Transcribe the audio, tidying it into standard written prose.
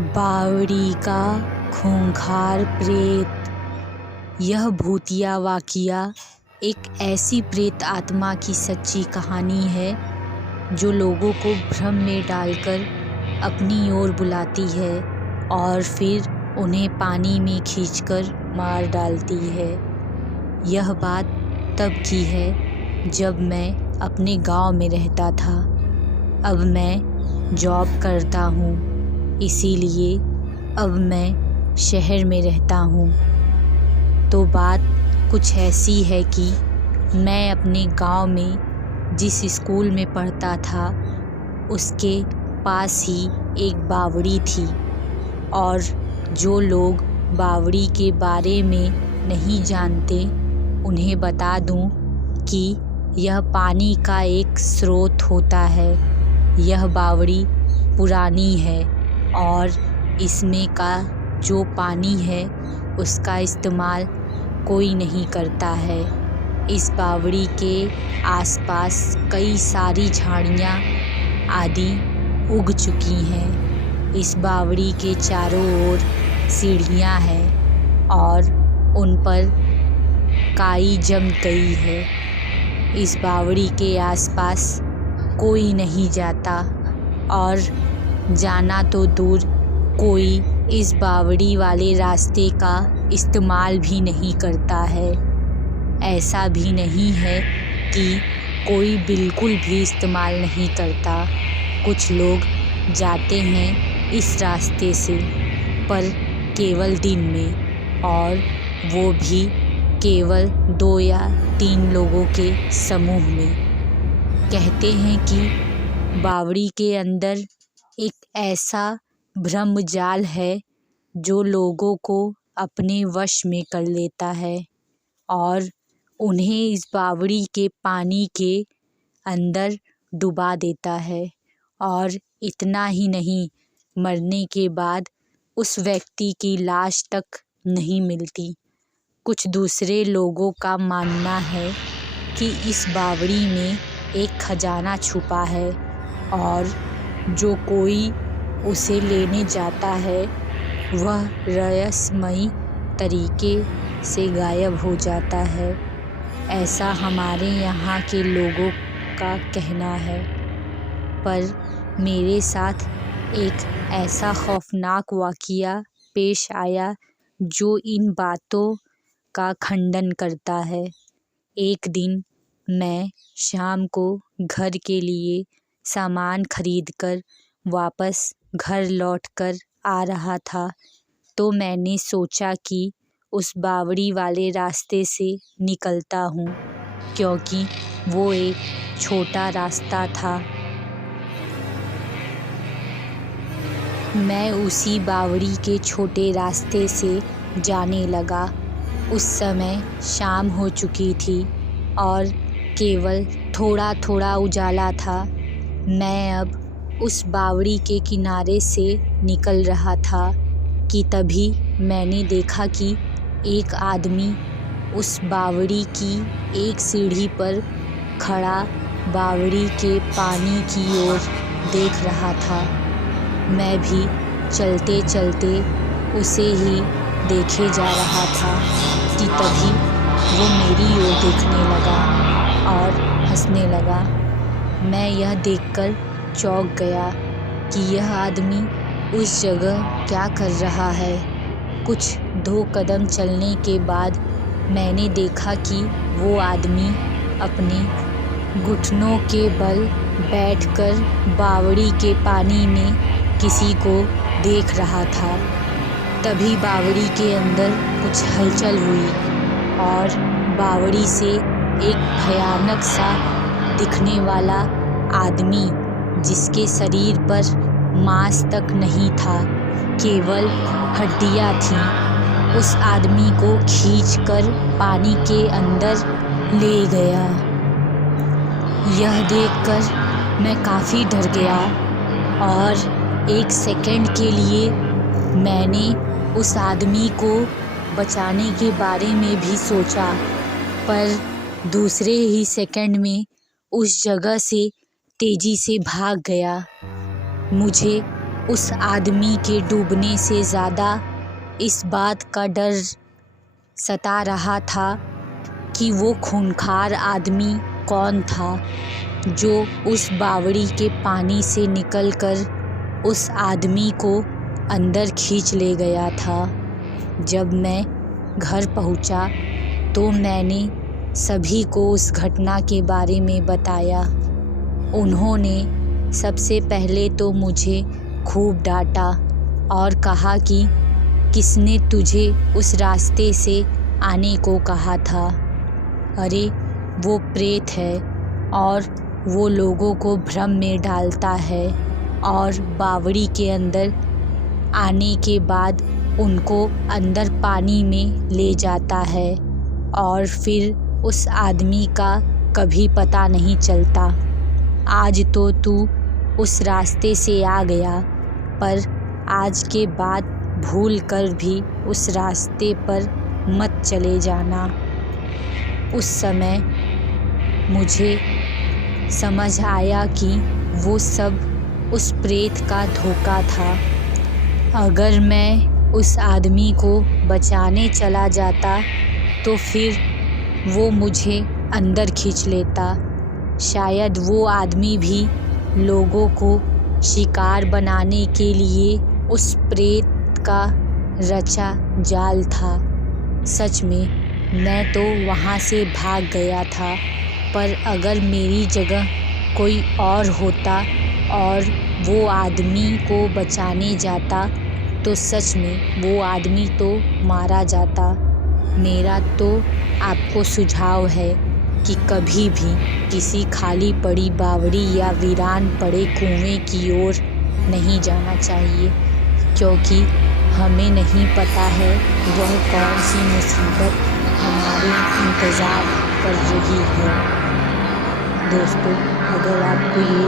बावड़ी का खूंखार प्रेत। यह भूतिया वाक़िया एक ऐसी प्रेत आत्मा की सच्ची कहानी है जो लोगों को भ्रम में डालकर अपनी ओर बुलाती है और फिर उन्हें पानी में खींचकर मार डालती है। यह बात तब की है जब मैं अपने गांव में रहता था। अब मैं जॉब करता हूँ, इसीलिए अब मैं शहर में रहता हूँ। तो बात कुछ ऐसी है कि मैं अपने गांव में जिस स्कूल में पढ़ता था उसके पास ही एक बावड़ी थी, और जो लोग बावड़ी के बारे में नहीं जानते उन्हें बता दूं कि यह पानी का एक स्रोत होता है। यह बावड़ी पुरानी है और इसमें का जो पानी है उसका इस्तेमाल कोई नहीं करता है। इस बावड़ी के आसपास कई सारी झाड़ियाँ आदि उग चुकी हैं। इस बावड़ी के चारों ओर सीढ़ियाँ हैं और उन पर काई जम गई है। इस बावड़ी के आसपास कोई नहीं जाता और जाना तो दूर, कोई इस बावड़ी वाले रास्ते का इस्तेमाल भी नहीं करता है। ऐसा भी नहीं है कि कोई बिल्कुल भी इस्तेमाल नहीं करता। कुछ लोग जाते हैं इस रास्ते से, पर केवल दिन में, और वो भी केवल 2 या 3 लोगों के समूह में। कहते हैं कि बावड़ी के अंदर एक ऐसा भ्रम जाल है जो लोगों को अपने वश में कर लेता है और उन्हें इस बावड़ी के पानी के अंदर डुबा देता है। और इतना ही नहीं, मरने के बाद उस व्यक्ति की लाश तक नहीं मिलती। कुछ दूसरे लोगों का मानना है कि इस बावड़ी में एक खजाना छुपा है और जो कोई उसे लेने जाता है वह रहस्यमयी तरीके से गायब हो जाता है। ऐसा हमारे यहाँ के लोगों का कहना है। पर मेरे साथ एक ऐसा खौफनाक वाक़िया पेश आया जो इन बातों का खंडन करता है। एक दिन मैं शाम को घर के लिए सामान खरीदकर वापस घर लौटकर आ रहा था, तो मैंने सोचा कि उस बावड़ी वाले रास्ते से निकलता हूँ, क्योंकि वो एक छोटा रास्ता था। मैं उसी बावड़ी के छोटे रास्ते से जाने लगा। उस समय शाम हो चुकी थी और केवल थोड़ा थोड़ा उजाला था। मैं अब उस बावड़ी के किनारे से निकल रहा था कि तभी मैंने देखा कि एक आदमी उस बावड़ी की एक सीढ़ी पर खड़ा बावड़ी के पानी की ओर देख रहा था। मैं भी चलते चलते उसे ही देखे जा रहा था कि तभी वो मेरी ओर देखने लगा और हंसने लगा। मैं यह देखकर चौंक गया कि यह आदमी उस जगह क्या कर रहा है। कुछ 2 कदम चलने के बाद मैंने देखा कि वो आदमी अपने घुटनों के बल बैठकर बावड़ी के पानी में किसी को देख रहा था। तभी बावड़ी के अंदर कुछ हलचल हुई और बावड़ी से एक भयानक सा दिखने वाला आदमी, जिसके शरीर पर मांस तक नहीं था, केवल हड्डियाँ थीं, उस आदमी को खींचकर पानी के अंदर ले गया। यह देखकर मैं काफ़ी डर गया और 1 सेकंड के लिए मैंने उस आदमी को बचाने के बारे में भी सोचा, पर दूसरे ही सेकंड में उस जगह से तेज़ी से भाग गया। मुझे उस आदमी के डूबने से ज़्यादा इस बात का डर सता रहा था कि वो खूंखार आदमी कौन था जो उस बावड़ी के पानी से निकलकर उस आदमी को अंदर खींच ले गया था। जब मैं घर पहुंचा तो मैंने सभी को उस घटना के बारे में बताया। उन्होंने सबसे पहले तो मुझे खूब डांटा और कहा कि किसने तुझे उस रास्ते से आने को कहा था। अरे वो प्रेत है और वो लोगों को भ्रम में डालता है और बावड़ी के अंदर आने के बाद उनको अंदर पानी में ले जाता है और फिर उस आदमी का कभी पता नहीं चलता। आज तो तू उस रास्ते से आ गया, पर आज के बाद भूल कर भी उस रास्ते पर मत चले जाना। उस समय मुझे समझ आया कि वो सब उस प्रेत का धोखा था। अगर मैं उस आदमी को बचाने चला जाता तो फिर वो मुझे अंदर खींच लेता। शायद वो आदमी भी लोगों को शिकार बनाने के लिए उस प्रेत का रचा जाल था। सच में मैं तो वहाँ से भाग गया था, पर अगर मेरी जगह कोई और होता और वो आदमी को बचाने जाता तो सच में वो आदमी तो मारा जाता। मेरा तो आपको सुझाव है कि कभी भी किसी खाली पड़ी बावड़ी या वीरान पड़े कुएं की ओर नहीं जाना चाहिए, क्योंकि हमें नहीं पता है वह कौन सी मुसीबत हमारे इंतज़ार कर रही है। दोस्तों, अगर आपको ये